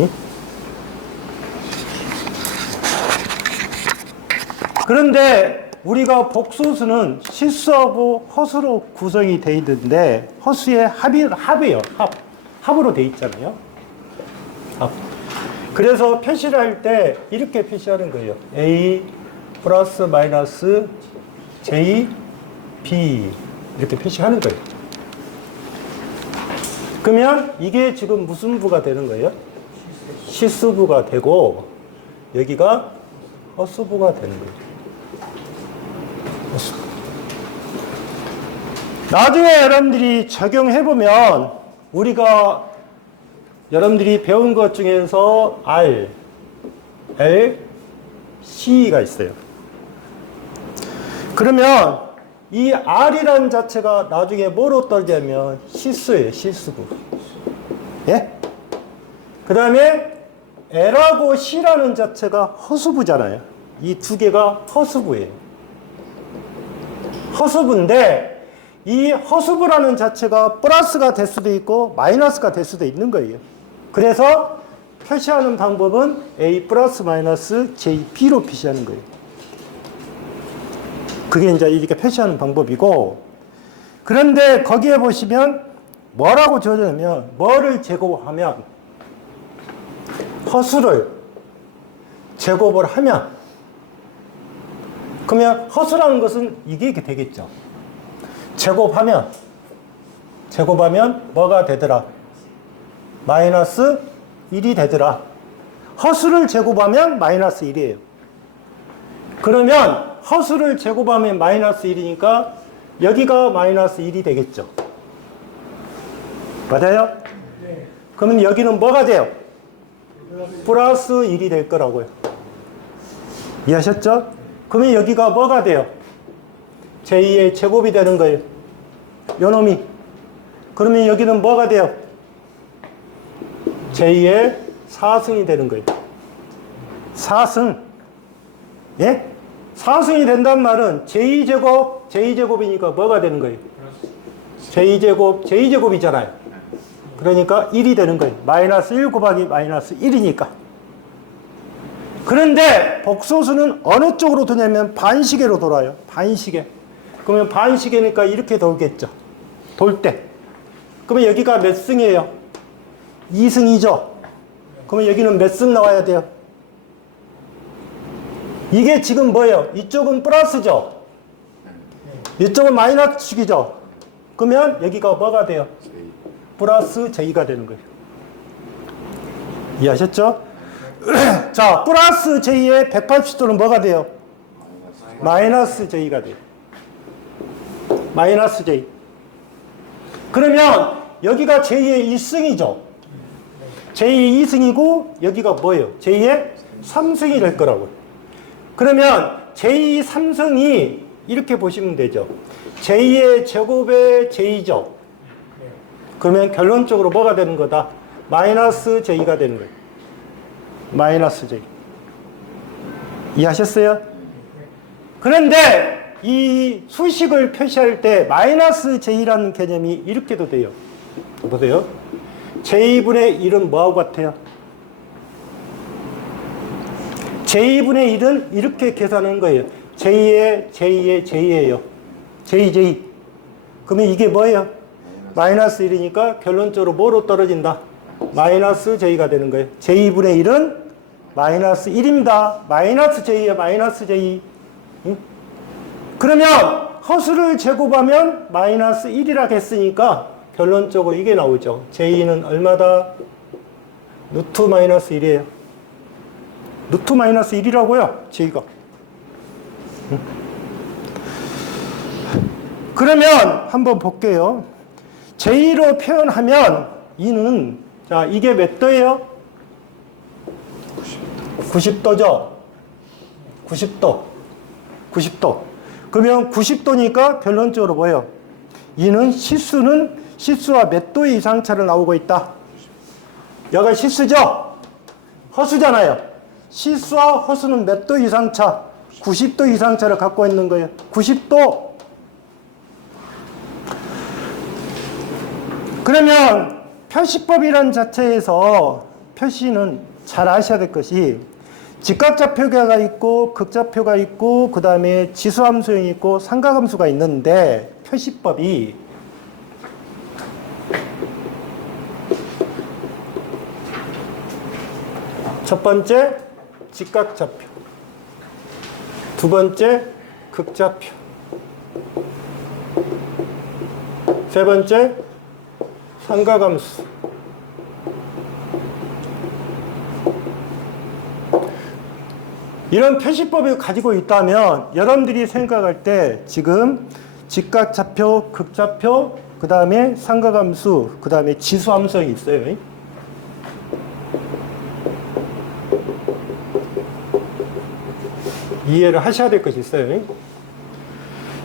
응? 그런데 우리가 복소수는 실수하고 허수로 구성이 되어 있는데 허수의 합이에요. 합으로 되어 있잖아요. 합. 그래서 표시를 할 때 이렇게 표시하는 거예요. A 플러스 마이너스 J, B 이렇게 표시하는 거예요. 그러면 이게 지금 무슨 부가 되는 거예요? 실수부가 되고 여기가 허수부가 되는 거예요. 허수. 나중에 여러분들이 적용해보면 우리가 여러분들이 배운 것 중에서 R, L, C가 있어요. 그러면 이 R이라는 자체가 나중에 뭐로 떨냐면 실수예요. 실수부. 예? 그 다음에 L하고 C라는 자체가 허수부잖아요. 이 두 개가 허수부예요. 허수부인데 이 허수부라는 자체가 플러스가 될 수도 있고 마이너스가 될 수도 있는 거예요. 그래서 표시하는 방법은 A 플러스 마이너스 JB로 표시하는 거예요. 그게 이제 이렇게 표시하는 방법이고, 그런데 거기에 보시면 뭐라고 적어냐면 뭐를 제곱하면 허수를 제곱을 하면 그러면 허수라는 것은 이게 되겠죠. 제곱하면 뭐가 되더라? 마이너스 1이 되더라. 허수를 제곱하면 마이너스 1이에요. 그러면 허수를 제곱하면 마이너스 1이니까 여기가 마이너스 1이 되겠죠. 맞아요? 네. 그러면 여기는 뭐가 돼요? 플러스 1이 될 거라고요. 이해하셨죠? 그러면 여기가 뭐가 돼요? 제2의 제곱이 되는 거예요. 요놈이. 그러면 여기는 뭐가 돼요? 제2의 4승이 되는 거예요. 4승. 예? 4승이 된단 말은 제2제곱, 제2제곱이니까 뭐가 되는 거예요? 제2제곱, 제2제곱이잖아요. 그러니까 1이 되는 거예요. 마이너스 1 곱하기 마이너스 1이니까. 그런데 복소수는 어느 쪽으로 도냐면 반시계로 돌아요. 반시계. 그러면 반시계니까 이렇게 돌겠죠. 돌 때. 그러면 여기가 몇 승이에요? 2승이죠. 그러면 여기는 몇 승 나와야 돼요? 이게 지금 뭐예요? 이쪽은 플러스죠. 이쪽은 마이너스 축이죠. 그러면 여기가 뭐가 돼요? 플러스 J가 되는 거예요. 이해하셨죠? 자, 플러스 J의 180도는 뭐가 돼요? 마이너스 J가 돼요. 마이너스 J. 그러면 여기가 J의 1승이죠. J의 2승이고 여기가 뭐예요? J의 3승이 될 거라고요. 그러면 J 3승이 이렇게 보시면 되죠. J의 제곱의 J죠. 그러면 결론적으로 뭐가 되는 거다? 마이너스 J가 되는 거예요. 마이너스 J. 이해하셨어요? 그런데 이 수식을 표시할 때 마이너스 J라는 개념이 이렇게도 돼요. 보세요. J분의 1은 뭐하고 같아요? J분의 1은 이렇게 계산하는 거예요. J예요. J. 그러면 이게 뭐예요? 마이너스 1이니까 결론적으로 뭐로 떨어진다? 마이너스 J가 되는 거예요. J분의 1은 마이너스 1입니다. 마이너스 J예요. 마이너스 J. 응? 그러면 허수를 제곱하면 마이너스 1이라고 했으니까 결론적으로 이게 나오죠. J는 얼마다? 루트 마이너스 1이에요. 루트 마이너스 1이라고요. J가. 그러면 한번 볼게요. J로 표현하면 이는 자 이게 몇 도예요? 90도죠. 90도. 그러면 90도니까 결론적으로 뭐예요? 이는 실수와 몇 도의 이상차를 나오고 있다. 여기가 실수죠? 허수잖아요. 실수와 허수는 몇 도 이상차? 90도 이상차를 갖고 있는 거예요. 90도. 그러면 편식법이란 자체에서 표시는 잘 아셔야 될 것이 직각좌표가 있고 극좌표가 있고 그 다음에 지수함수형이 있고 삼각함수가 있는데 표시법이 첫 번째 직각좌표, 두 번째 극좌표, 세 번째 삼각함수. 이런 표시법을 가지고 있다면 여러분들이 생각할 때 지금 직각좌표, 극좌표, 그 다음에 삼각함수, 그 다음에 지수함수형이 있어요. 이해를 하셔야 될 것이 있어요.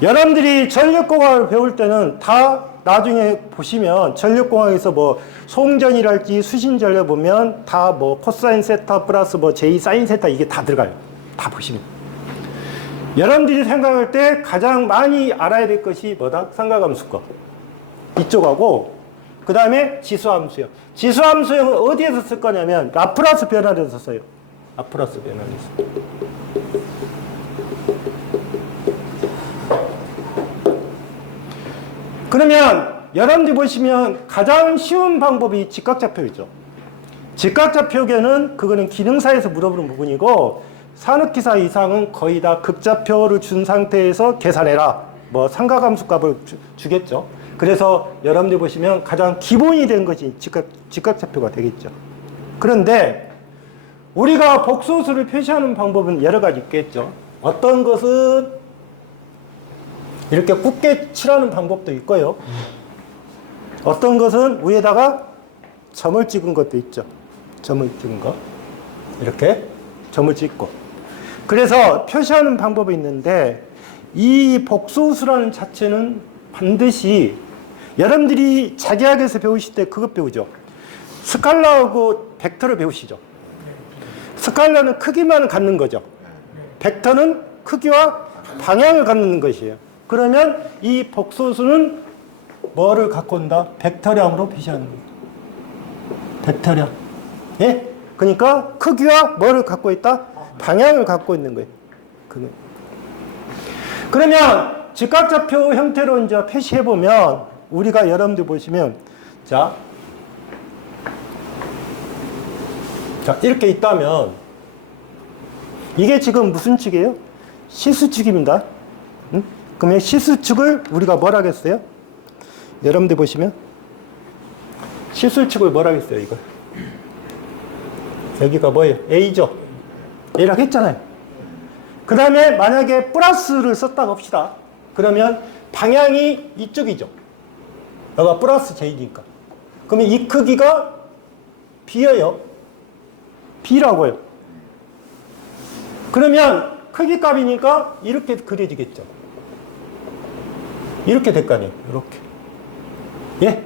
여러분들이 전력공학을 배울 때는 다 나중에 보시면 전력공학에서 뭐 송전이랄지 수신전력 보면 다 뭐 코사인 세타 플러스 뭐 제이 사인 세타 이게 다 들어가요. 다 보시면. 여러분들이 생각할 때 가장 많이 알아야 될 것이 뭐다? 삼각함수 거. 이쪽하고 그 다음에 지수함수형. 지수함수형은 어디에서 쓸 거냐면 라프라스 변화에서 써요. 라프라스 변화에서. 그러면 여러분들이 보시면 가장 쉬운 방법이 직각좌표이죠. 직각좌표계는 그거는 기능사에서 물어보는 부분이고 산업기사 이상은 거의 다 극좌표를 준 상태에서 계산해라. 뭐 삼각함수 값을 주겠죠. 그래서 여러분들이 보시면 가장 기본이 된 것이 직각좌표가 되겠죠. 그런데 우리가 복소수를 표시하는 방법은 여러 가지 있겠죠. 어떤 것은 이렇게 굳게 칠하는 방법도 있고요. 어떤 것은 위에다가 점을 찍은 것도 있죠. 점을 찍은 거. 이렇게 점을 찍고. 그래서 표시하는 방법이 있는데 이 복소수라는 자체는 반드시 여러분들이 자기학에서 배우실 때 그것 배우죠. 스칼라하고 벡터를 배우시죠. 스칼라는 크기만 갖는 거죠. 벡터는 크기와 방향을 갖는 것이에요. 그러면 이 복소수는 뭐를 갖고 온다? 벡터량으로 표시하는 거예요. 벡터량. 예? 그러니까 크기와 뭐를 갖고 있다? 방향을 갖고 있는 거예요. 그러면 직각좌표 형태로 이제 표시해보면 우리가 여러분들 보시면 자 이렇게 있다면 이게 지금 무슨 축이에요? 시수축입니다. 응? 그러면 시수축을 우리가 뭐라 하겠어요? 여러분들 보시면 시수축을 뭐라 하겠어요? 이걸 여기가 뭐예요? A죠? A라고 했잖아요. 그 다음에 만약에 플러스를 썼다고 합시다. 그러면 방향이 이쪽이죠. 여기가 플러스 J니까. 그러면 이 크기가 B예요. B라고요. 그러면 크기 값이니까 이렇게 그려지겠죠. 이렇게 될 거 아니에요. 이렇게. 예?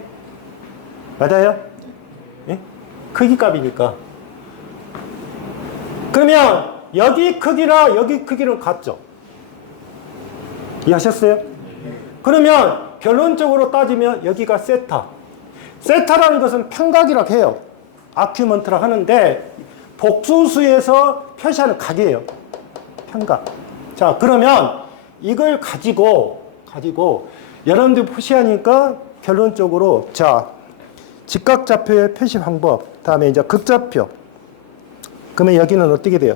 맞아요? 예? 크기 값이니까. 그러면 여기 크기랑 여기 크기는 같죠? 이해하셨어요? 그러면 결론적으로 따지면 여기가 세타. 세타라는 것은 평각이라고 해요. 아큐먼트라고 하는데 복소수에서 표시하는 각이에요. 평각. 자, 그러면 이걸 가지고 여러분들 표시하니까 결론적으로 자 직각좌표의 표시 방법, 다음에 이제 극좌표. 그러면 여기는 어떻게 돼요?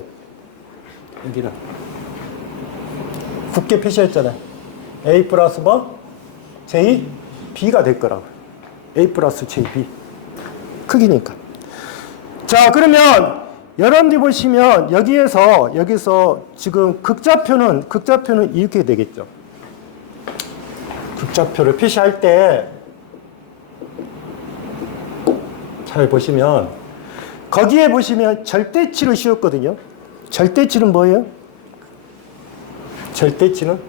여기는 굳게 표시했잖아요. A 플러스 뭐? J, B가 될 거라고. A 플러스 J, B. 크기니까. 자, 그러면 여러분들이 보시면 여기서 지금 극좌표는 이렇게 되겠죠. 극좌표를 표시할 때 잘 보시면 거기에 보시면 절대치를 씌웠거든요. 절대치는 뭐예요? 절대치는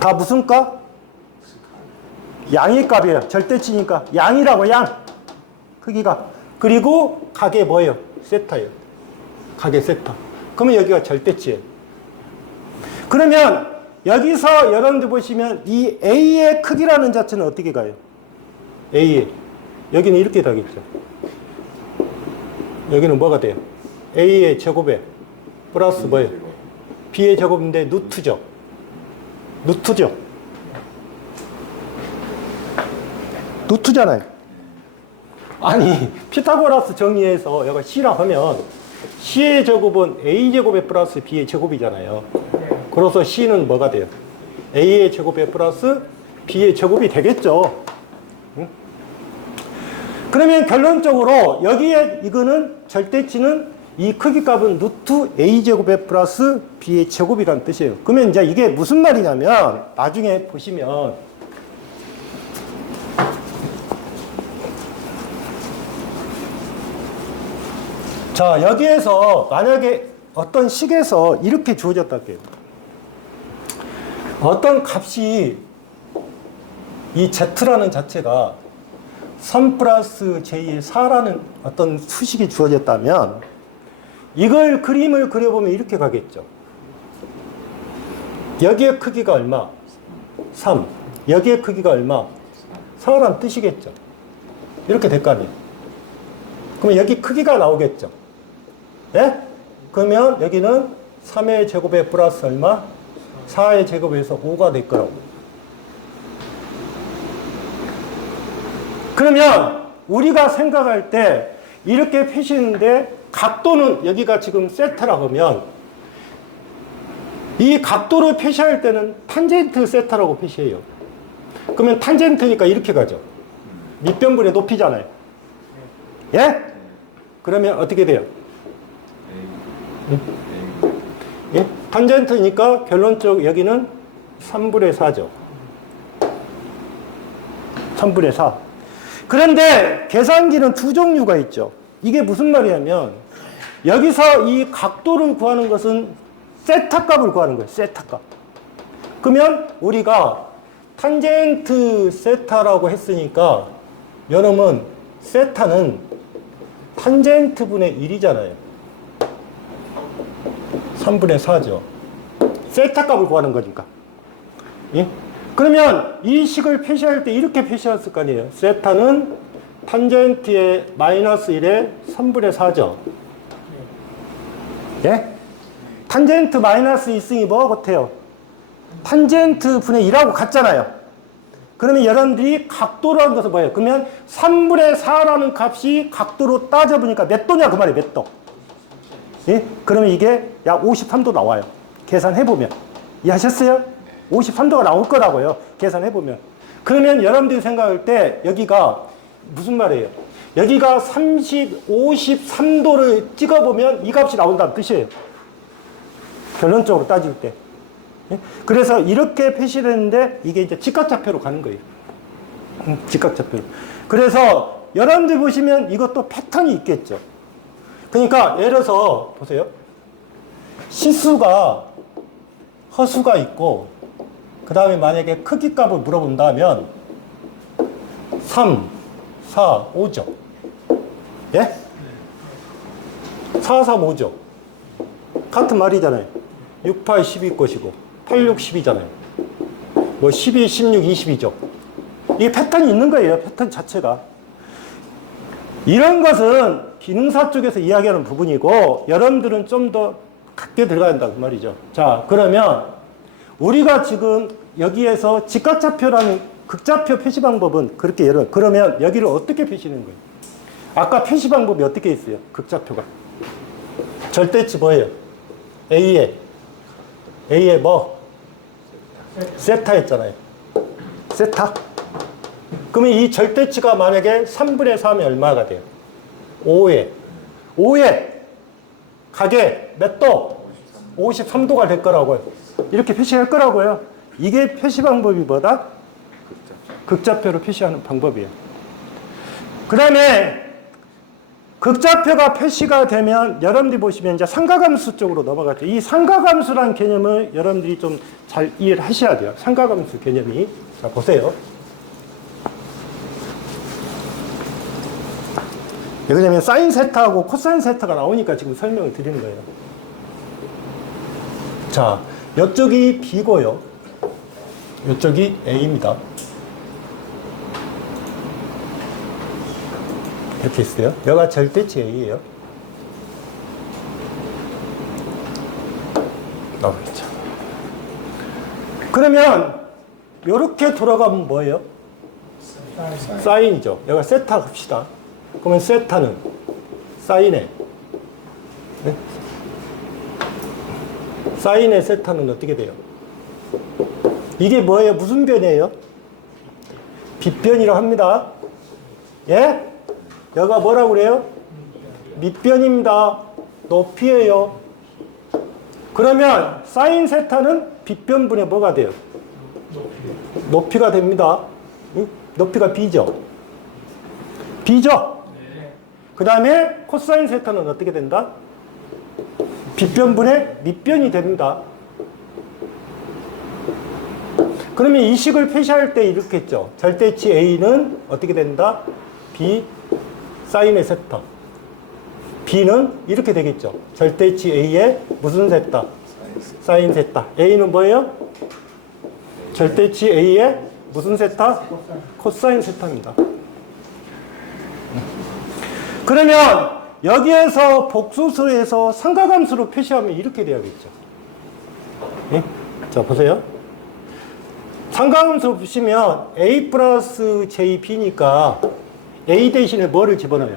다 무슨 값? 양의 값이에요. 절대치니까 양이라고 양. 크기가. 그리고 각의 뭐예요? 세타예요. 각의 세타. 그러면 여기가 절대치예요. 그러면 여기서 여러분들 보시면 이 A의 크기라는 자체는 어떻게 가요? A의. 여기는 이렇게 가겠죠. 여기는 뭐가 돼요? A의 제곱에 플러스 뭐예요? B의 제곱인데 루트죠. 루트죠. 루트잖아요. 아니, 피타고라스 정의에서 여기 C라 하면 C의 제곱은 A 제곱에 플러스 B의 제곱이잖아요. 그래서 C는 뭐가 돼요? A의 제곱에 플러스 B의 제곱이 되겠죠. 응? 그러면 결론적으로 여기에 이거는 절대치는 이 크기 값은 루트 A제곱에 플러스 B의 제곱이라는 뜻이에요. 그러면 이제 이게 무슨 말이냐면 나중에 보시면 자, 여기에서 만약에 어떤 식에서 이렇게 주어졌다 할게요. 어떤 값이 이 Z라는 자체가 3 플러스 J의 4라는 어떤 수식이 주어졌다면 이걸 그림을 그려보면 이렇게 가겠죠. 여기의 크기가 얼마? 3. 여기의 크기가 얼마? 4라는 뜻이겠죠. 이렇게 될 거 아니에요. 그러면 여기 크기가 나오겠죠. 예? 그러면 여기는 3의 제곱에 플러스 얼마? 4의 제곱에서 5가 될 거라고. 그러면 우리가 생각할 때 이렇게 표시했는데 각도는 여기가 지금 세타라고 하면 이 각도를 표시할 때는 탄젠트 세타라고 표시해요. 그러면 탄젠트니까 이렇게 가죠. 밑변분의 높이잖아요. 예? 그러면 어떻게 돼요? 예? 탄젠트니까 결론적 여기는 3분의 4죠. 3분의 4. 그런데 계산기는 두 종류가 있죠. 이게 무슨 말이냐면 여기서 이 각도를 구하는 것은 세타 값을 구하는 거예요. 세타 값. 그러면 우리가 탄젠트 세타라고 했으니까 여러분 세타는 탄젠트 분의 1이잖아요. 3분의 4죠. 세타 값을 구하는 거니까. 예? 그러면 이 식을 표시할 때 이렇게 표시했을 거 아니에요. 세타는 탄젠트의 마이너스 1의 3분의 4죠. 예? 탄젠트 마이너스 2승이 뭐 같아요? 탄젠트 분의 1하고 같잖아요. 그러면 여러분들이 각도라는 것은 뭐예요? 그러면 3분의 4라는 값이 각도로 따져보니까 몇 도냐 그 말이에요. 몇 도? 예? 그러면 이게 약 53도 나와요. 계산해보면. 이해하셨어요? 53도가 나올 거라고요. 계산해보면. 그러면 여러분들이 생각할 때 여기가 무슨 말이에요? 여기가 53도를 찍어보면 이 값이 나온다는 뜻이에요. 결론적으로 따질 때. 예? 그래서 이렇게 표시를 했는데 이게 이제 직각좌표로 가는 거예요. 직각좌표로. 그래서 여러분들 보시면 이것도 패턴이 있겠죠. 그러니까 예를 들어서 보세요. 시수가 허수가 있고 그 다음에 만약에 크기 값을 물어본다면 3, 4, 5죠. 예? 4, 3, 5죠. 같은 말이잖아요. 6, 8, 12 것이고 8, 6, 10이잖아요. 뭐 12, 16, 20이죠. 이게 패턴이 있는 거예요. 패턴 자체가. 이런 것은 기능사 쪽에서 이야기하는 부분이고 여러분들은 좀 더 갖게 들어가야 한다 그 말이죠. 자, 그러면 우리가 지금 여기에서 직각좌표라는 극좌표 표시 방법은 그렇게 그러면 여기를 어떻게 표시하는 거예요? 아까 표시 방법이 어떻게 있어요? 극좌표가. 절대치 뭐예요? A에 뭐? 세타였잖아요. 세타. 그러면 이 절대치가 만약에 3분의 3이 얼마가 돼요? 5에 가게 몇 도? 53도가 될 거라고요. 이렇게 표시할 거라고요. 이게 표시 방법이 뭐다? 극좌표로 표시하는 방법이에요. 그 다음에 극좌표가 표시가 되면 여러분들이 보시면 이제 삼각함수 쪽으로 넘어갔죠. 이 삼각함수라는 개념을 여러분들이 좀 잘 이해를 하셔야 돼요. 삼각함수 개념이. 자, 보세요. 왜냐면 사인 세타하고 코사인 세타가 나오니까 지금 설명을 드리는 거예요. 자, 이쪽이 B고요. 이쪽이 A입니다. 이렇게 있어요. 여기가 절대치 A예요. 나오겠죠. 그러면 이렇게 돌아가면 뭐예요? 사인이죠. 여기가 세타 합시다. 그러면 세타는 사인의, 네? 사인의 세타는 어떻게 돼요? 이게 뭐예요? 무슨 변이에요? 빗변이라고 합니다. 예? 여기가 뭐라고 그래요? 밑변입니다. 높이에요. 그러면 사인 세타는 빗변분의 뭐가 돼요? 높이가 됩니다. 응? 높이가 b죠. b죠. 그 다음에 코사인 세타는 어떻게 된다? 빗변분의 밑변이 됩니다. 그러면 이 식을 표시할 때 이렇게 했죠. 절대치 a는 어떻게 된다? b 사인의 세타. b는 이렇게 되겠죠. 절대치 a의 무슨 세타? 사인 세타. a는 뭐예요? 절대치 a의 무슨 세타? 코사인 세타입니다. 그러면 여기에서 복소수에서 삼각함수로 표시하면 이렇게 돼야겠죠. 예? 자, 보세요. 삼각함수 보시면 a 플러스 jb니까 a 대신에 뭐를 집어넣어요?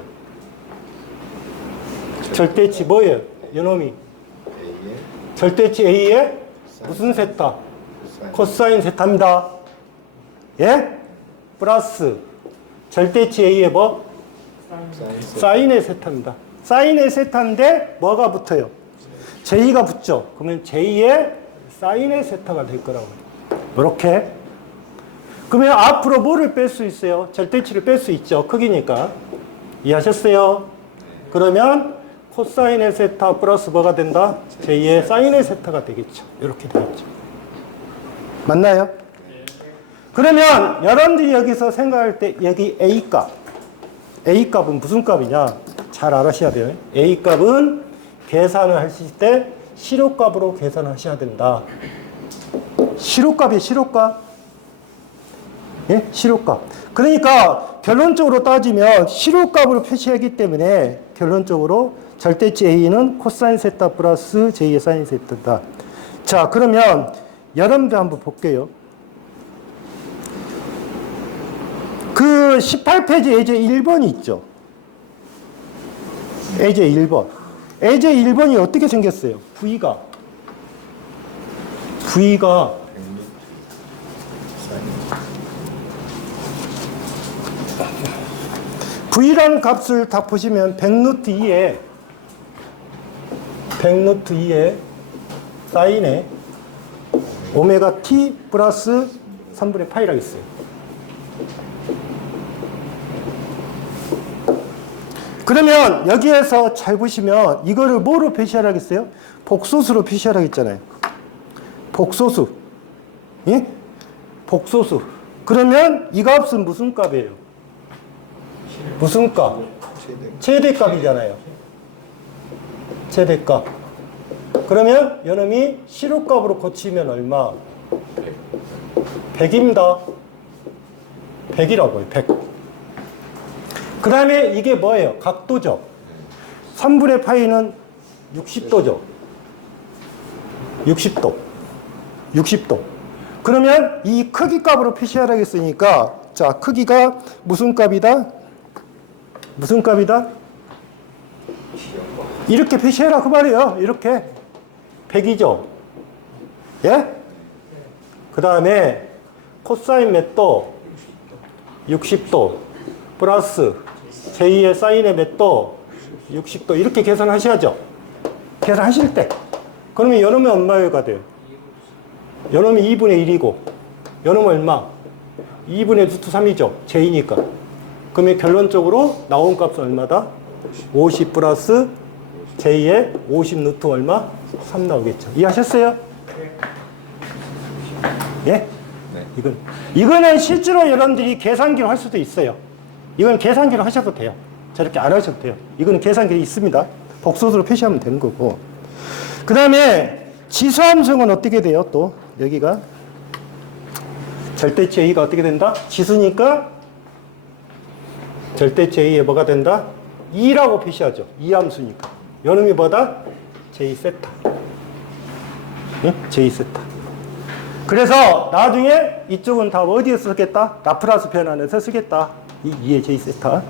절대치 뭐예요? 요놈이 절대치 a의 무슨 세타? 코사인 세타입니다. 예? 플러스 절대치 a의 뭐? 사인의 세타입니다. 사인의 세타인데 뭐가 붙어요? j가 붙죠. 그러면 j의 사인의 세타가 될 거라고. 이렇게. 그러면 앞으로 뭐를 뺄 수 있어요? 절대치를 뺄 수 있죠. 크기니까. 이해하셨어요? 그러면 코사인의 세타 플러스 뭐가 된다? j의 사인의 세타가 되겠죠. 이렇게 되겠죠. 맞나요? 그러면 여러분들이 여기서 생각할 때 여기 A값. A값은 무슨 값이냐? 잘 알아셔야 돼요. A값은 계산을 하실 때 실호값으로 계산하셔야 된다. 실호값이에요, 실호값. 예? 실호값. 그러니까 결론적으로 따지면 실호값으로 표시하기 때문에 결론적으로 절대치 A는 코사인 세타 플러스 J의 사인 세타다. 자, 그러면 여러분들 한번 볼게요. 그 18페이지 예제 1번이 있죠. 예제 1번. 예제 1번이 어떻게 생겼어요? V가 V라는 값을 딱 보시면 100루트 2에 사인에 오메가 t 플러스 3분의 파이라고 했어요. 그러면 여기에서 잘 보시면 이거를 뭐로 표시하라고 했어요? 복소수로 표시하라고 했잖아요. 복소수. 예? 복소수. 그러면 이 값은 무슨 값이에요? 무슨 값? 최대값이잖아요. 최대값. 그러면 요놈이 실호값으로 고치면 얼마? 100입니다. 100이라고요. 100. 그 다음에 이게 뭐예요? 각도죠. 3분의 파이는 60도죠. 60도. 60도. 그러면 이 크기 값으로 표시하라고 했으니까, 자, 크기가 무슨 값이다? 무슨 값이다? 이렇게 표시해라 그 말이에요. 이렇게 100이죠. 예? 그 다음에 코사인 몇 도? 60도 플러스 j2의 사인의 몇 도? 60도. 이렇게 계산하셔야죠. 계산하실 때. 그러면 요놈이 얼마가 돼요? 요놈이 2분의 1이고 요놈은 얼마? 2분의 루트 3이죠. j니까. 그러면 결론적으로 나온 값은 얼마다? 50 플러스 j의 50 루트 얼마? 3 나오겠죠. 이해하셨어요? 예? 네. 이거는 실제로 여러분들이 계산기로 할 수도 있어요. 이건 계산기로 하셔도 돼요. 저렇게 안 하셔도 돼요. 이거는 계산기 있습니다. 복소수로 표시하면 되는 거고. 그 다음에 지수함수는 어떻게 돼요? 또 여기가 절대치 A가 어떻게 된다? 지수니까 절대치 A에 뭐가 된다? 2라고 표시하죠. 2함수니까. 요놈이 뭐다? J 세타. 응? J 세타. 그래서 나중에 이쪽은 다 어디에 쓰겠다? 라프라스 변환해서 쓰겠다. 이에 J 세타.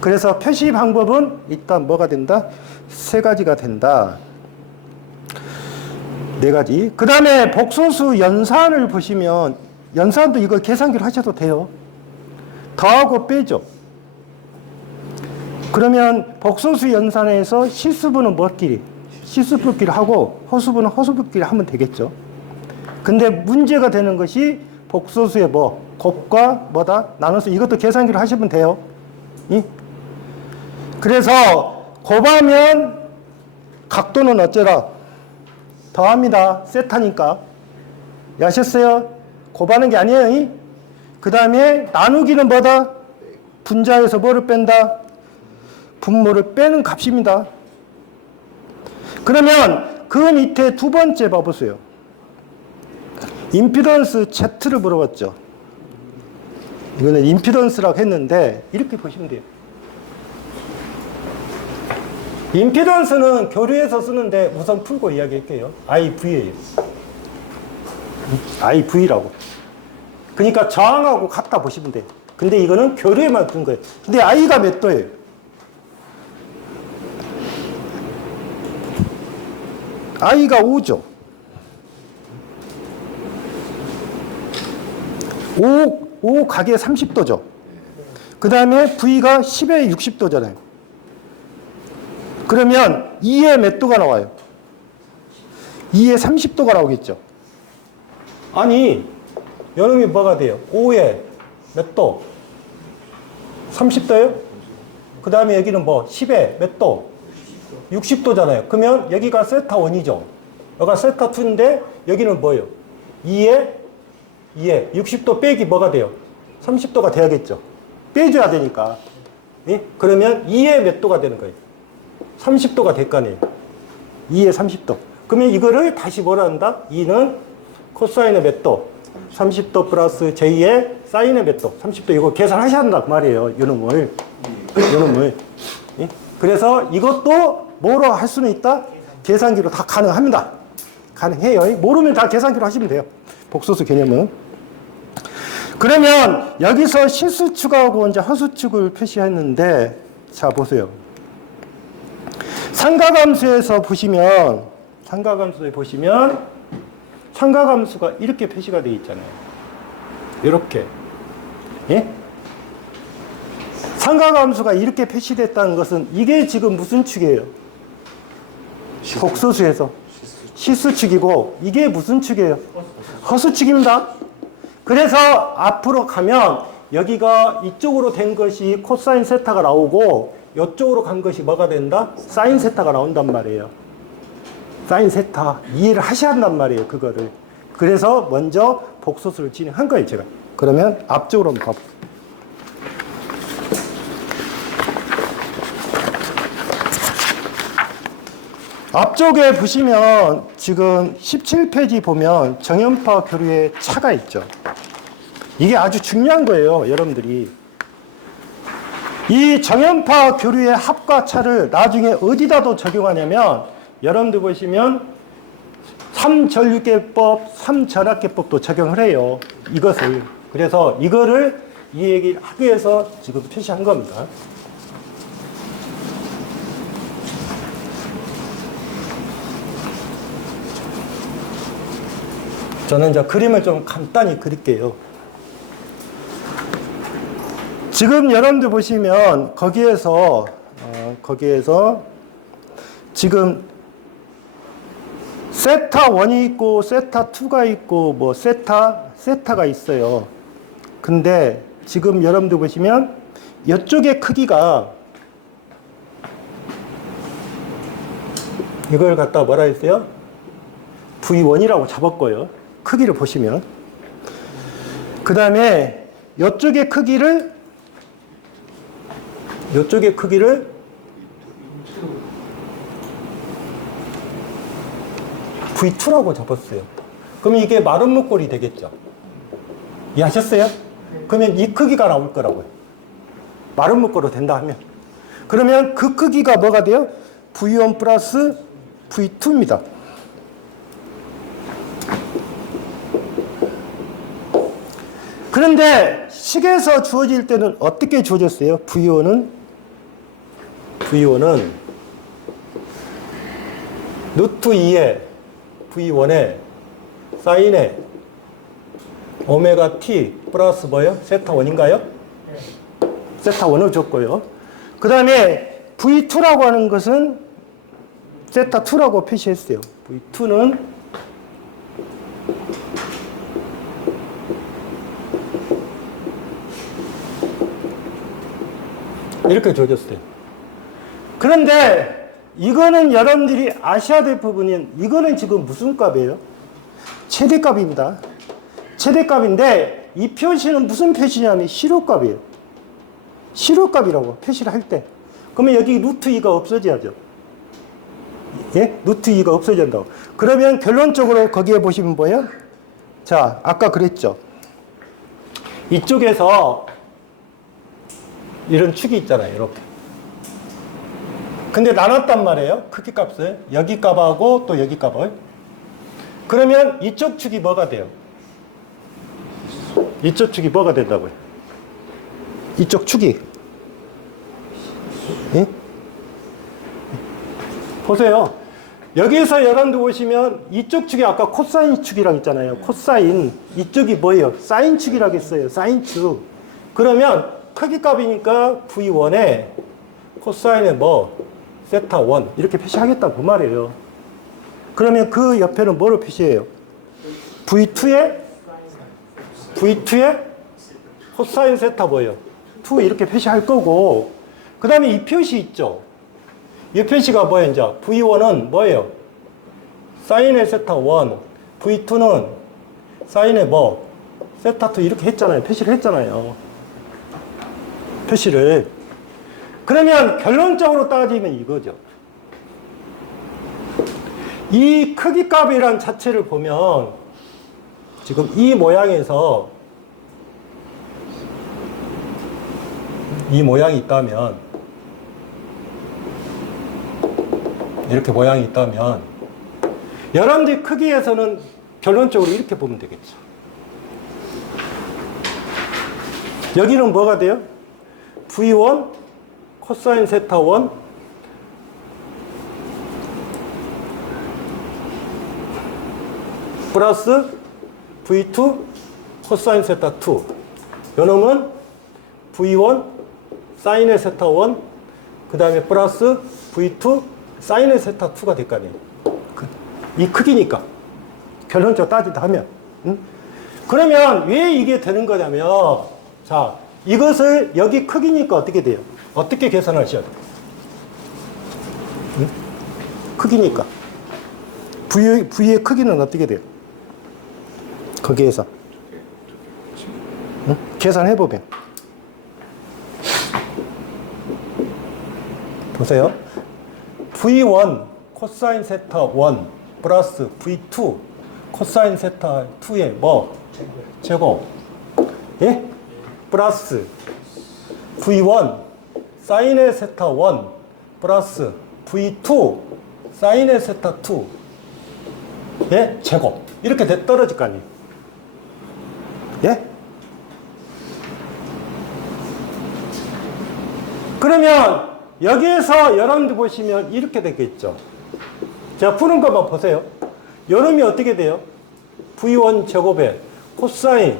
그래서 표시 방법은 일단 뭐가 된다? 세 가지가 된다. 네 가지. 그 다음에 복소수 연산을 보시면 연산도 이거 계산기로 하셔도 돼요. 더하고 빼죠. 그러면 복소수 연산에서 실수분은 뭐끼리? 실수분끼리 하고 허수분은 허수분끼리 하면 되겠죠. 근데 문제가 되는 것이 복소수의 뭐 곱과 뭐다 나눠서 이것도 계산기로 하시면 돼요. 이? 그래서 곱하면 각도는 어쩌라? 더합니다. 세타니까. 아셨어요? 곱하는 게 아니에요. 그 다음에 나누기는 뭐다? 분자에서 뭐를 뺀다? 분모를 빼는 값입니다. 그러면 그 밑에 두 번째 봐보세요. 임피던스 Z를 물어봤죠. 이거는 임피던스라고 했는데 이렇게 보시면 돼요. 임피던스는 교류에서 쓰는데 우선 풀고 이야기할게요. IV예요. IV라고. 그러니까 저항하고 같다 보시면 돼요. 근데 이거는 교류에만 둔 거예요. 근데 I가 몇 도예요? I가 5죠. 5 가게 30도죠. 그 다음에 V가 10에 60도잖아요. 그러면 2에 몇 도가 나와요? 2에 30도가 나오겠죠. 아니, 여름이 뭐가 돼요? 5에 몇 도? 30도요? 그 다음에 여기는 뭐 10에 몇 도? 60도잖아요. 그러면 여기가 세타 1이죠. 여기가 세타 2인데 여기는 뭐예요? 2에 60도 빼기 뭐가 돼요? 30도가 돼야겠죠. 빼줘야 되니까. 예? 그러면 2에 몇 도가 되는 거예요? 30도가 될 거 아니에요. 2에 30도. 그러면 이거를 다시 뭐라 한다? 2는 코사인의 몇 도? 30도 플러스 J의 사인의 몇 도? 30도. 이거 계산하셔야 한다 그 말이에요. 요놈을. 예? 그래서 이것도 뭐로 할 수는 있다? 계산기로 다 가능합니다. 가능해요. 모르면 다 계산기로 하시면 돼요. 복소수 개념은. 그러면 여기서 실수축하고 이제 허수축을 표시했는데, 자, 보세요. 삼각함수에서 보시면, 삼각함수가 이렇게 표시가 되어 있잖아요. 이렇게. 예? 삼각함수가 이렇게 표시됐다는 것은 이게 지금 무슨 축이에요? 복소수에서. 실수축이고, 이게 무슨 축이에요? 허수축입니다. 그래서 앞으로 가면 여기가 이쪽으로 된 것이 코사인 세타가 나오고 이쪽으로 간 것이 뭐가 된다? 사인 세타가 나온단 말이에요. 사인 세타 이해를 하셔야 한단 말이에요. 그거를. 그래서 먼저 복소수를 진행한 거예요. 제가. 그러면 앞쪽으로 한번 가볼게요. 앞쪽에 보시면 지금 17페이지 보면 정연파 교류의 차가 있죠. 이게 아주 중요한 거예요, 여러분들이. 이 정연파 교류의 합과 차를 나중에 어디다도 적용하냐면 여러분들 보시면 3전류계법, 3전압계법도 적용을 해요. 이것을. 그래서 이거를 이 얘기를 하기 위해서 지금 표시한 겁니다. 저는 이제 그림을 좀 간단히 그릴게요. 지금 여러분들 보시면 거기에서 지금 세타 1이 있고 세타 2가 있고 뭐 세타가 있어요. 근데 지금 여러분들 보시면 이쪽의 크기가 이걸 갖다 뭐라 했어요? V1이라고 잡았고요. 크기를 보시면. 그 다음에 이쪽의 크기를 V2라고 잡았어요. 그럼 이게 마른 목골이 되겠죠. 이해하셨어요? 그러면 이 크기가 나올 거라고요. 마른 목골로 된다 하면. 그러면 그 크기가 뭐가 돼요? V1 플러스 V2입니다. 그런데 식에서 주어질 때는 어떻게 주어졌어요? V1은 루트 2에 V1에 사인에 오메가 t 플러스 뭐예요? 세타 1인가요? 세타 1을 줬고요. 그 다음에 V2라고 하는 것은 세타 2라고 표시했어요. V2는 이렇게 줘줬어요. 그런데 이거는 여러분들이 아셔야 될 부분은 이거는 지금 무슨 값이에요? 최대값입니다. 최대값인데 이 표시는 무슨 표시냐면 실효값이에요. 실효값이라고 표시를 할 때. 그러면 여기 루트 2가 없어져야죠. 예? 루트 2가 없어진다고. 그러면 결론적으로 거기에 보시면 뭐예요? 자, 아까 그랬죠. 이쪽에서 이런 축이 있잖아요. 이렇게. 근데 나눴단 말이에요. 크기 값을. 여기 값하고 또 여기 값을. 그러면 이쪽 축이 뭐가 돼요? 이쪽 축이 뭐가 된다고요? 이쪽 축이. 예? 보세요. 여기서 여러분들 보시면 이쪽 축이 아까 코사인 축이라고 했잖아요. 코사인. 이쪽이 뭐예요? 사인 축이라고 했어요. 사인 축. 그러면 크기 값이니까 V1에 코사인에 뭐 세타 1 이렇게 표시하겠다 그 말이에요. 그러면 그 옆에는 뭐로 표시해요? V2에 코사인 세타 뭐예요? 2 이렇게 표시할 거고, 그 다음에 이 표시 있죠? 이 표시가 뭐예요? 이제 V1은 뭐예요? 사인의 세타 1, V2는 사인의 뭐 세타 2 이렇게 했잖아요. 표시를 했잖아요. 표시를. 그러면 결론적으로 따지면 이거죠. 이 크기 값이란 자체를 보면 지금 이 모양에서 이 모양이 있다면, 이렇게 모양이 있다면 여러분들 크기에서는 결론적으로 이렇게 보면 되겠죠. 여기는 뭐가 돼요? V1 코사인 세타 1 플러스 V2 코사인 세타 2. 요놈은 V1 사인의 세타 1 그 다음에 플러스 V2 사인의 세타 2가 될 거 아니에요. 이 크기니까. 결론적으로 따지다 하면. 응? 그러면 왜 이게 되는 거냐면, 자, 이것을 여기 크기니까 어떻게 돼요? 어떻게 계산하셔야 돼요? 응? 크기니까. V의 크기는 어떻게 돼요? 거기에서. 응? 계산해보면. 보세요. V1 코사인 세타 1 플러스 V2 코사인 세타 2의 뭐? 제곱. 예? 플러스 V1 사인의 세타 1 플러스 V2 사인의 세타 2의 제곱. 이렇게 떨어질 거 아니에요. 예? 그러면 여기에서 여러분들 보시면 이렇게 되겠죠. 제가 푸는 것만 보세요. 요놈이 어떻게 돼요? V1 제곱에 코사인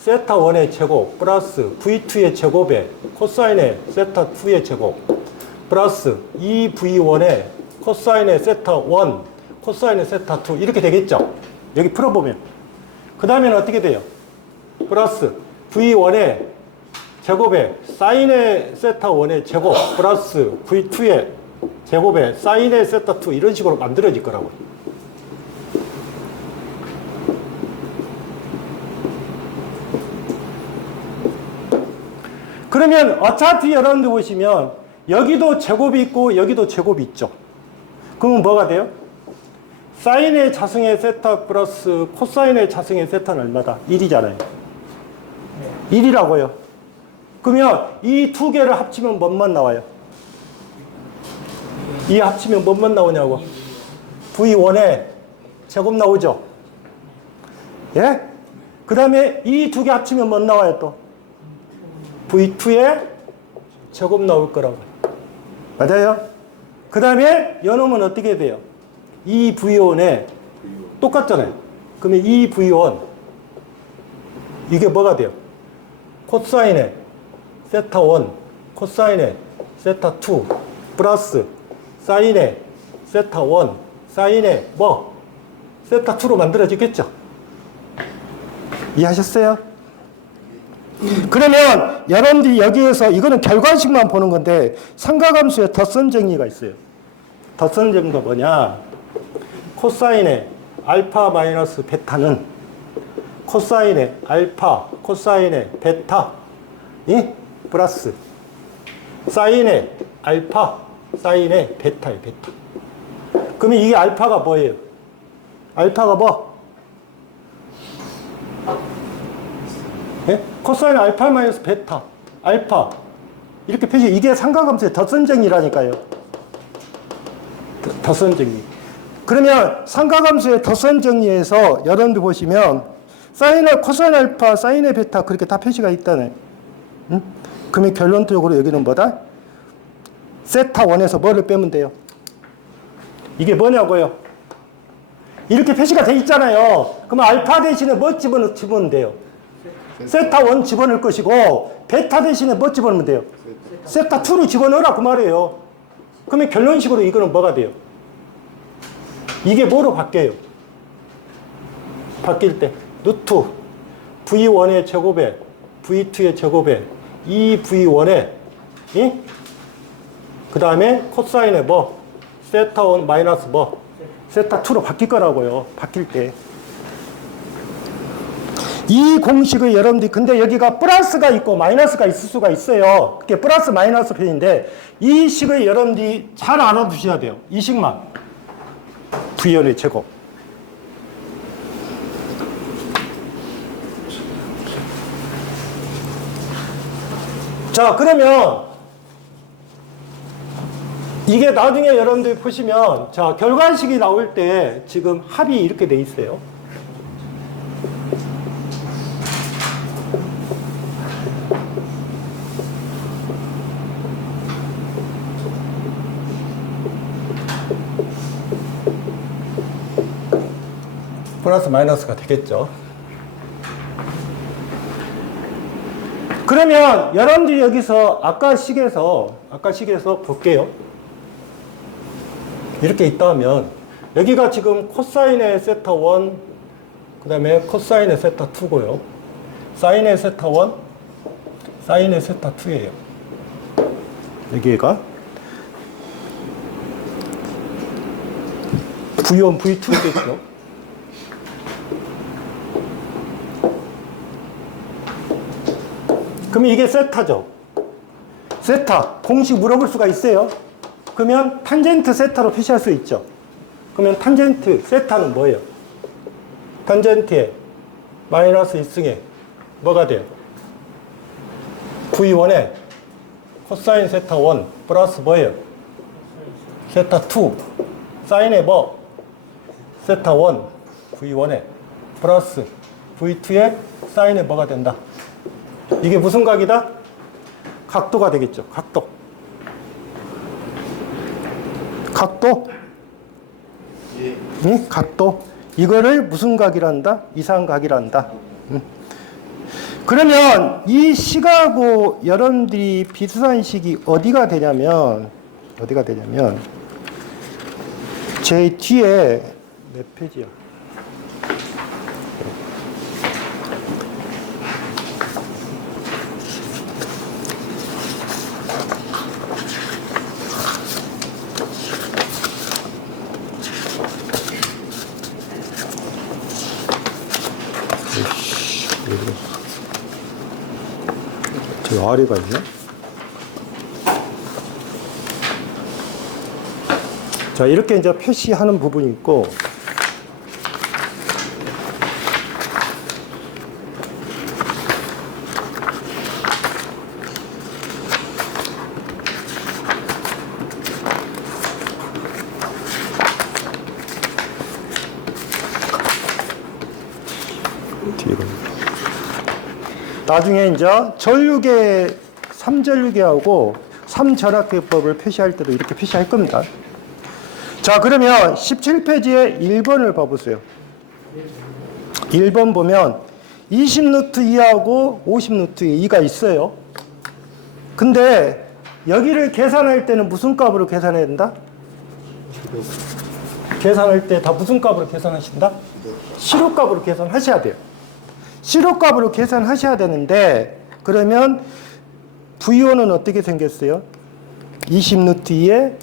세타 1의 제곱 플러스 V2의 제곱에 코사인의 세타 2의 제곱 플러스 2V1의 코사인의 세타 1 코사인의 세타 2 이렇게 되겠죠. 여기 풀어보면. 그 다음에는 어떻게 돼요? 플러스 V1의 제곱에 사인의 세타 1의 제곱 플러스 V2의 제곱에 사인의 세타 2 이런 식으로 만들어질 거라고요. 그러면 어차피 여러분들 보시면 여기도 제곱이 있고 여기도 제곱이 있죠. 그러면 뭐가 돼요? 사인의 자승의 세타 플러스 코사인의 자승의 세타는 얼마다? 1이잖아요. 1이라고요. 그러면 이 두 개를 합치면 뭔만 나와요? 이 합치면 뭔만 나오냐고. V1의 제곱 나오죠. 예? 그 다음에 이 두 개 합치면 뭐 나와요 또? V2의 제곱 나올 거라고. 맞아요? 그 다음에 요놈은 어떻게 돼요? 이 V1에 똑같잖아요. 그러면 이 V1 이게 뭐가 돼요? 코사인의 세타 1 코사인의 세타 2 플러스 사인의 세타 1 사인의 뭐 세타 2로 만들어지겠죠? 이해하셨어요? 그러면 여러분들이 여기에서 이거는 결과식만 보는 건데 삼각함수의 덧선 정리가 있어요. 덧선 정리가 뭐냐? 코사인의 알파 마이너스 베타는 코사인의 알파 코사인의 베타 플러스 사인의 알파 사인의 베타예요. 베타. 그러면 이게 알파가 뭐예요? 알파가 뭐? 예? 코사인 알파 마이너스 베타 알파 이렇게 표시. 이게 삼각함수의 덧선 정리라니까요. 덧선 정리. 그러면 삼각함수의 덧선 정리에서 여러분들 보시면 사인의 코사인 알파 사인의 베타 그렇게 다 표시가 있다네. 응? 그러면 결론적으로 여기는 뭐다? 세타 1에서 뭐를 빼면 돼요? 이게 뭐냐고요? 이렇게 표시가 돼 있잖아요. 그러면 알파 대신에 뭐 집어넣으면 돼요? 세타 1 집어넣을 것이고 베타 대신에 뭐 집어넣으면 돼요? 세타 2를 집어넣으라 그 말이에요. 그러면 결론식으로 이거는 뭐가 돼요? 이게 뭐로 바뀌어요? 바뀔 때 루트 V1의 제곱에 V2의 제곱에 2V1에 그 다음에 코사인에 뭐 세타 1 마이너스 뭐 세타 2로 바뀔 거라고요. 바뀔 때. 이 공식을 여러분들이 근데 여기가 플러스가 있고 마이너스가 있을 수가 있어요. 그게 플러스 마이너스 편인데 이 식을 여러분들이 잘 알아두셔야 돼요. 이 식만. V의 제곱. 자, 그러면 이게 나중에 여러분들이 보시면 자, 결과식이 나올 때 지금 합이 이렇게 돼 있어요. 플러스 마이너스가 되겠죠. 그러면 여러분들이 여기서 아까 식에서 볼게요. 이렇게 있다 하면 여기가 지금 코사인의 세타 1 그 다음에 코사인의 세타 2고요. 사인의 세타 1 사인의 세타 2예요. 여기가 V1, V2겠죠. 그러면 이게 세타죠. 세타. 공식 물어볼 수가 있어요. 그러면 탄젠트 세타로 표시할 수 있죠. 그러면 탄젠트 세타는 뭐예요? 탄젠트에 마이너스 1승에 뭐가 돼요? V1에 코사인 세타 1 플러스 뭐예요? 세타 2 사인에 뭐? 세타 1 V1에 플러스 V2에 사인에 뭐가 된다? 이게 무슨 각이다? 각도가 되겠죠. 각도. 각도? 예. 응? 각도. 이거를 무슨 각이란다? 이상각이란다. 응. 그러면 이 식하고 여러분들이 비슷한 식이 어디가 되냐면 제 뒤에 몇 페이지야? 저 아래가 있네. 자, 이렇게 이제 표시하는 부분이 있고, 뒤에 나중에 이제 전류계 3전류계하고 3전압계법을 표시할 때도 이렇게 표시할 겁니다. 자, 그러면 17페이지에 1번을 봐보세요. 1번 보면 20루트 2하고 50루트 2가 있어요. 근데 여기를 계산할 때는 무슨 값으로 계산해야 된다? 계산할 때 다 무슨 값으로 계산하신다? 시료값으로 계산하셔야 돼요. 시료값으로 계산하셔야 되는데, 그러면 V1은 어떻게 생겼어요? 20루트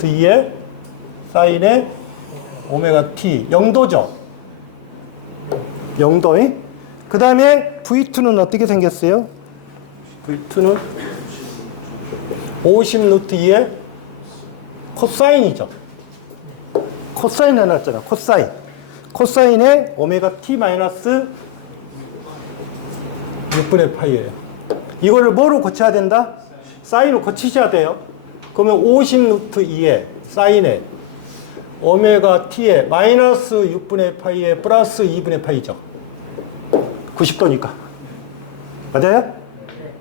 2에 사인의 오메가 t 0도죠. 0도. 그 다음에 V2는 어떻게 생겼어요? V2는 50루트 2에 코사인이죠. 코사인 해놨잖아. 코사인. 코사인의 오메가 t 마이너스 6분의 파이예요. 이거를 뭐로 고쳐야 된다? 사인으로 고치셔야 돼요. 그러면 50루트 2에 사인의 오메가 t의 마이너스 6분의 파이에 플러스 2분의 파이죠. 90도니까. 맞아요?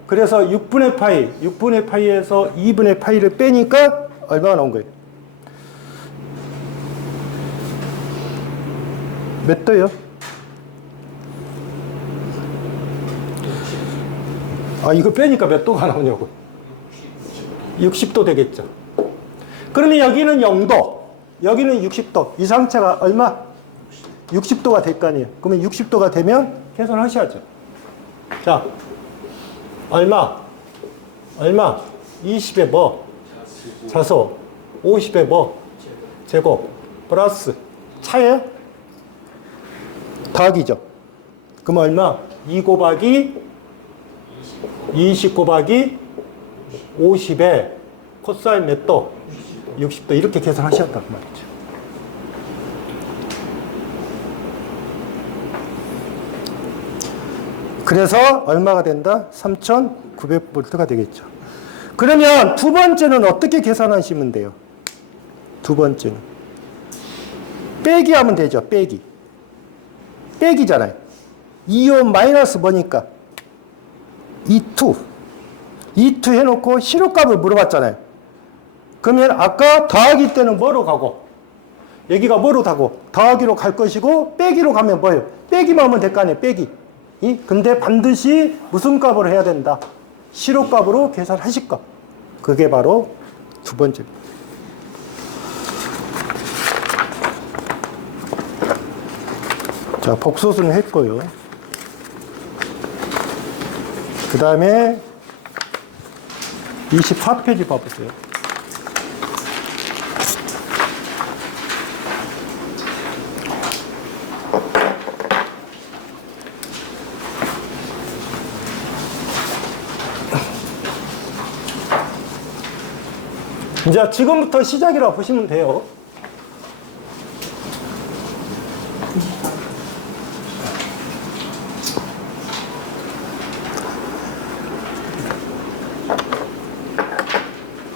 그래서 6분의 파이에서 2분의 파이를 빼니까 얼마가 나온 거예요? 몇 도요? 아, 이거 빼니까 몇 도가 나오냐고. 60도 되겠죠. 그러면 여기는 0도, 여기는 60도. 이상차가 얼마? 60도가 될 거 아니에요. 그러면 60도가 되면 계산하셔야죠. 자, 얼마? 20에 뭐? 자소. 50에 뭐? 제곱. 플러스. 차예요? 더하기죠. 그럼 얼마? 2 곱하기 20 곱하기 50에 코사인 몇 도? 60도. 이렇게 계산하셨단 말이죠. 그래서 얼마가 된다? 3900V가 되겠죠. 그러면 두 번째는 어떻게 계산하시면 돼요? 두 번째는 빼기 하면 되죠. 빼기잖아요. 2온 마이너스 뭐니까? 2 해놓고 시료값을 물어봤잖아요. 그러면 아까 더하기 때는 뭐로 가고, 여기가 뭐로 가고, 더하기로 갈 것이고, 빼기로 가면 뭐예요? 빼기만 하면 될 거 아니에요, 빼기. 근데 반드시 무슨 값으로 해야 된다? 시료값으로 계산하실 것. 그게 바로 두 번째입니다. 자, 복소수는 했고요. 그 다음에 24페이지 봐보세요. 이제 지금부터 시작이라고 보시면 돼요.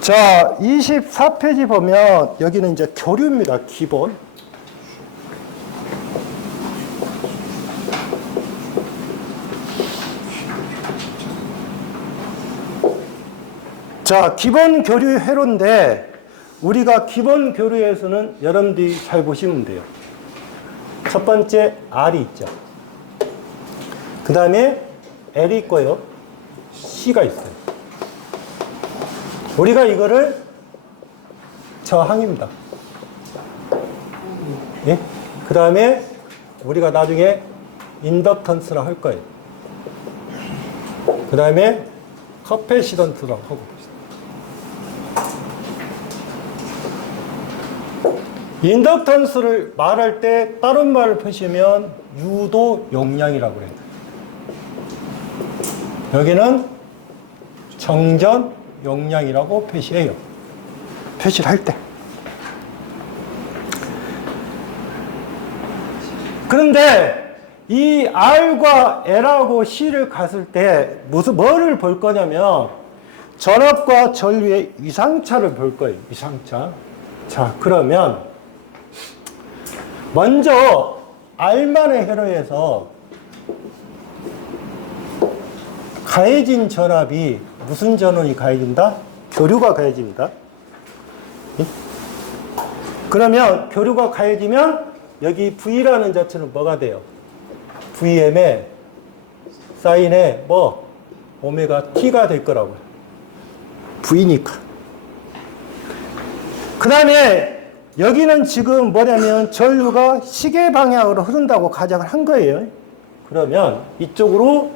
자, 24페이지 보면 여기는 이제 교류입니다. 기본. 자, 기본 교류 회로인데 우리가 기본 교류에서는 여러분들이 잘 보시면 돼요. 첫 번째 R이 있죠. 그 다음에 L이 있고요. C가 있어요. 우리가 이거를 저항입니다. 예? 그 다음에 우리가 나중에 인덕턴스라 할 거예요. 그 다음에 커패시던트라고 하고. 인덕턴스를 말할 때 다른 말을 표시면 유도 용량이라고 해요. 여기는 정전 용량이라고 표시해요. 표시를 할 때. 그런데 이 R과 L하고 C를 갔을 때 뭐를 볼 거냐면 전압과 전류의 위상차를 볼 거예요. 위상차. 자, 그러면 먼저 R만의 회로에서 가해진 전압이 무슨 전원이 가해진다? 교류가 가해집니다. 그러면 교류가 가해지면 여기 V라는 자체는 뭐가 돼요? Vm의 사인에 뭐 오메가 T가 될 거라고요. V니까. 그 다음에 여기는 지금 뭐냐면 전류가 시계 방향으로 흐른다고 가정을 한 거예요. 그러면 이쪽으로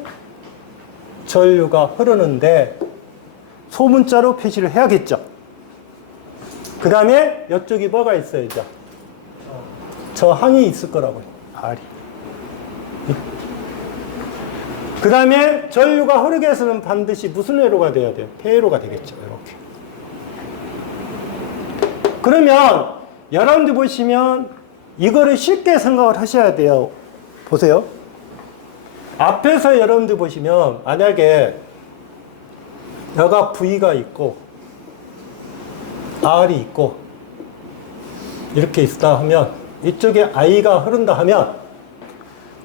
전류가 흐르는데 소문자로 표시를 해야겠죠. 그 다음에 이쪽이 뭐가 있어야죠? 저항이 있을 거라고요. R이. 그 다음에 전류가 흐르게 해서는 반드시 무슨 회로가 돼야 돼요? 폐회로가 되겠죠. 이렇게. 그러면 여러분들 보시면 이거를 쉽게 생각을 하셔야 돼요. 보세요. 앞에서 여러분들 보시면 만약에 여가 V가 있고 R이 있고 이렇게 있다 하면 이쪽에 I가 흐른다 하면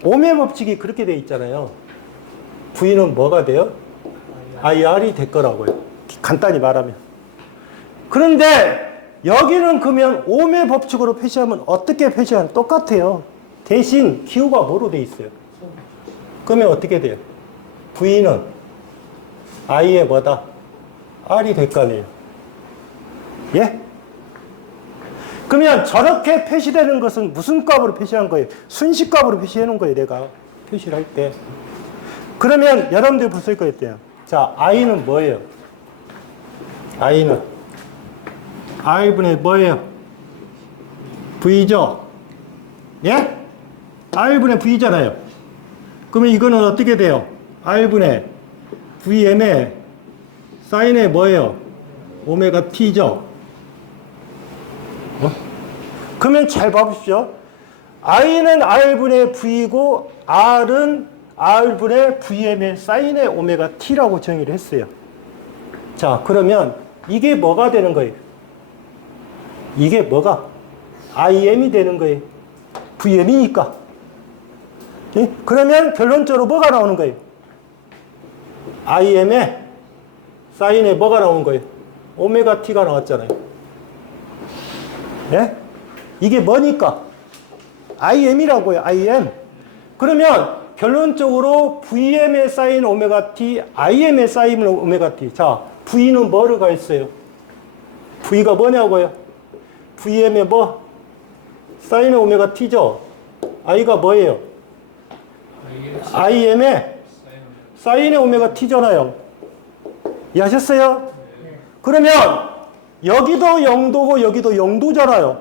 오메 법칙이 그렇게 돼 있잖아요. V는 뭐가 돼요? IR이 될 거라고요. 간단히 말하면. 그런데 여기는 그러면 오메 법칙으로 표시하면 어떻게 표시하면 똑같아요. 대신 기호가 뭐로 돼 있어요? 그러면 어떻게 돼요? V는 I의 뭐다? R이 될 거 아니에요. 예? 그러면 저렇게 표시되는 것은 무슨 값으로 표시한 거예요? 순식값으로 표시해 놓은 거예요, 내가. 표시를 할 때. 그러면 여러분들이 보실 거예요. 자, I는 뭐예요? I는 R분의 뭐예요? V죠? 예? R분의 V잖아요. 그러면 이거는 어떻게 돼요? R분의 Vm의 사인의 뭐예요? 오메가 T죠? 그러면 잘 봐보십시오. I는 R분의 V고 R은 R분의 Vm의 사인의 오메가 T라고 정의를 했어요. 자, 그러면 이게 뭐가 되는 거예요? 이게 뭐가? IM이 되는 거예요. VM이니까. 예? 그러면 결론적으로 뭐가 나오는 거예요? IM의 사인에 뭐가 나오는 거예요? 오메가 T가 나왔잖아요. 예? 이게 뭐니까? IM이라고요. IM. 그러면 결론적으로 VM의 사인 오메가 T, IM의 사인 오메가 T. 자, V는 뭐를 가했어요? V가 뭐냐고요? VM의 뭐? 사인 오메가 T죠? I가 뭐예요? IM의 사인의 오메가 T잖아요. 이해하셨어요? 그러면 여기도 0도고 여기도 0도잖아요.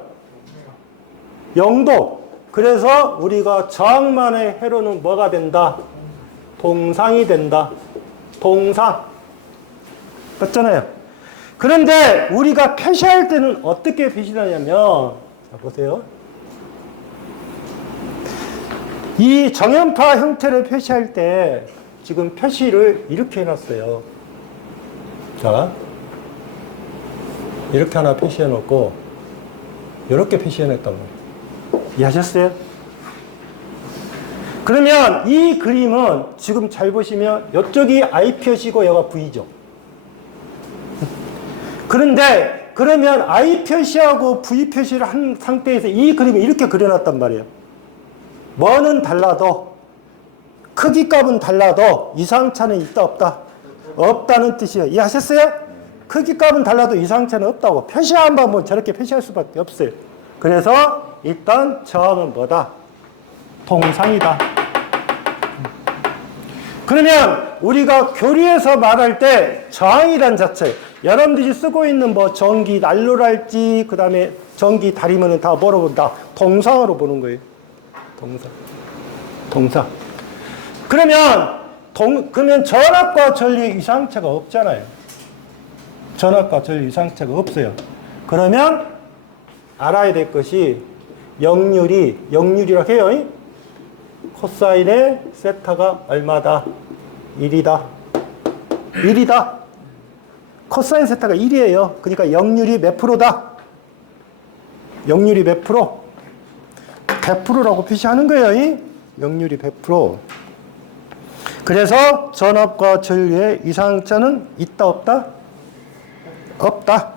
0도. 그래서 우리가 저항만의 회로는 뭐가 된다? 동상이 된다. 동상. 맞잖아요. 그런데 우리가 표시할 때는 어떻게 표시하냐면, 자, 보세요. 이 정연파 형태를 표시할 때 지금 표시를 이렇게 해놨어요. 자, 이렇게 하나 표시해 놓고 이렇게 표시해 놨단 말이에요. 이해하셨어요? 그러면 이 그림은 지금 잘 보시면 이쪽이 I 표시고 여기가 V죠. 그런데 그러면 I 표시하고 V 표시를 한 상태에서 이 그림을 이렇게 그려놨단 말이에요. 뭐는 달라도 크기 값은 달라도 이상차는 있다 없다? 없다는 뜻이에요. 이해하셨어요? 크기 값은 달라도 이상차는 없다고. 표시한 방법은 저렇게 표시할 수밖에 없어요. 그래서 일단 저항은 뭐다? 동상이다. 그러면 우리가 교리에서 말할 때 저항이란 자체, 여러분들이 쓰고 있는 뭐 전기 난로랄지 그 다음에 전기 다리면은 다 뭐로 본다? 동상으로 보는 거예요. 동상. 그러면 전압과 전류의 이상차가 없잖아요. 전압과 전류 이상차가 없어요. 그러면 알아야 될 것이 역률이라고 해요. 코사인의 세타가 얼마다? 1이다. 1이다. 코사인 세타가 1이에요. 그러니까 역률이 몇 프로다? 역률이 몇 프로? 100%라고 표시하는 거예요. 이 역률이 100%. 그래서 전압과 전류의 이상차는 있다 없다? 없다.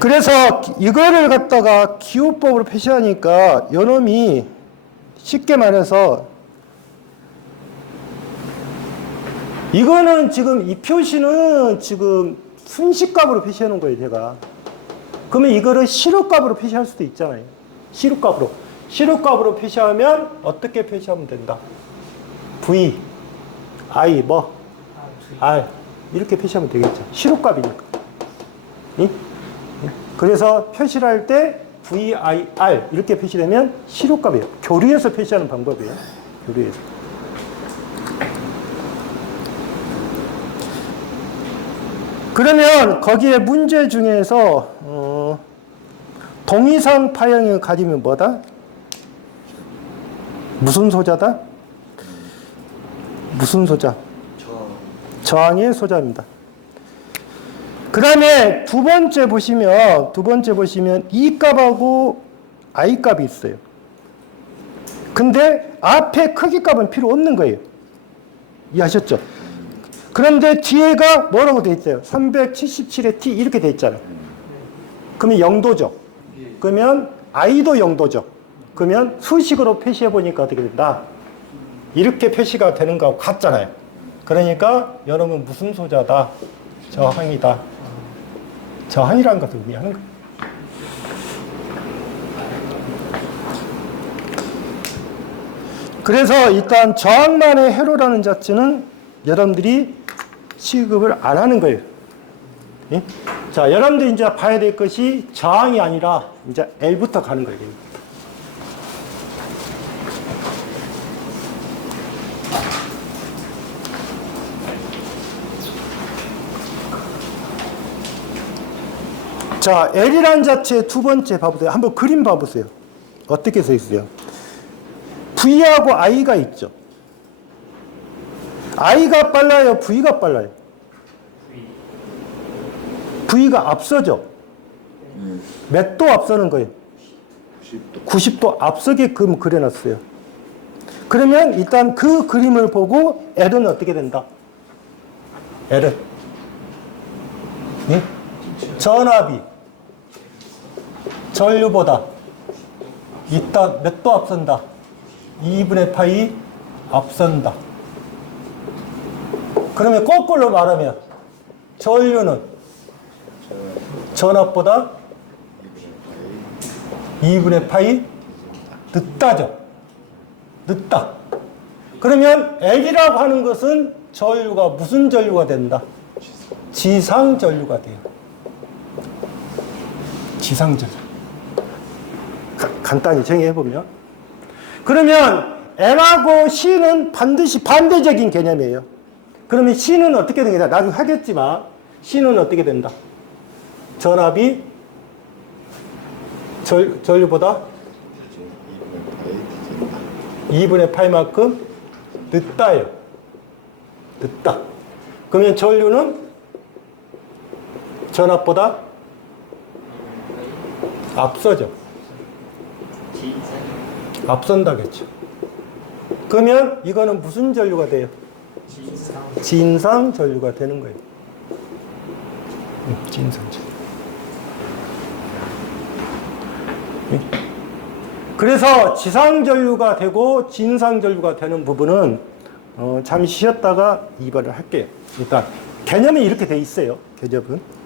그래서 이거를 갖다가 기호법으로 표시하니까 요놈이 쉽게 말해서 이거는 지금 이 표시는 지금 순식값으로 표시하는 거예요, 제가. 그러면 이거를 시료값으로 표시할 수도 있잖아요. 시료값으로. 시료값으로 표시하면 어떻게 표시하면 된다? V, I, 뭐? R. 이렇게 표시하면 되겠죠. 시료값이니까. 응? 그래서 표시를 할 때 VIR 이렇게 표시되면 시료값이에요. 교류해서 표시하는 방법이에요. 교류해서. 그러면 거기에 문제 중에서 동의상 파형을 가지면 뭐다? 무슨 소자다? 무슨 소자? 저항의 소자입니다. 그 다음에 두 번째 보시면 E 값하고 I 값이 있어요. 근데 앞에 크기 값은 필요 없는 거예요. 이해하셨죠? 그런데 뒤에가 뭐라고 돼 있어요? 377의 T 이렇게 돼 있잖아요. 그러면 0도죠. 그러면 I도 0도죠. 그러면 수식으로 표시해 보니까 어떻게 된다? 이렇게 표시가 되는 거하고 같잖아요. 그러니까 여러분 무슨 소자다? 저항이다. 저항이라는 것을 의미하는 거예요. 그래서 일단 저항만의 회로라는 자체는 여러분들이 취급을 안 하는 거예요. 예? 자, 여러분들이 이제 봐야 될 것이 저항이 아니라 이제 L부터 가는 거예요. 자, L이라는 자체의 두 번째 봐보세요. 한번 그림 봐보세요. 어떻게 써 있어요? V하고 I가 있죠. I가 빨라요? V가 빨라요? V가 앞서죠. 몇 도 앞서는 거예요? 90도 앞서게끔 그려놨어요. 그러면 일단 그 그림을 보고 L은 어떻게 된다? L은 예? 전압이 전류보다 이따 몇 도 앞선다? 2분의 파이 앞선다. 그러면 거꾸로 말하면 전류는 전압보다 2분의 파이 늦다죠. 늦다. 그러면 L이라고 하는 것은 전류가 무슨 전류가 된다? 지상 전류가 돼요. 지상 전류. 간단히 정의해보면. 그러면 L하고 C는 반드시 반대적인 개념이에요. 그러면 C는 어떻게 되냐? 나중에 하겠지만 C는 어떻게 된다? 전압이 전류보다 2분의 파이만큼 늦다요. 늦다. 그러면 전류는 전압보다 앞서죠. 앞선다겠죠. 그러면 이거는 무슨 전류가 돼요? 진상 전류가 되는 거예요. 진상 전류. 그래서 지상 전류가 되고 진상 전류가 되는 부분은 잠시 쉬었다가 이발을 할게요. 일단 개념이 이렇게 돼 있어요. 개념은.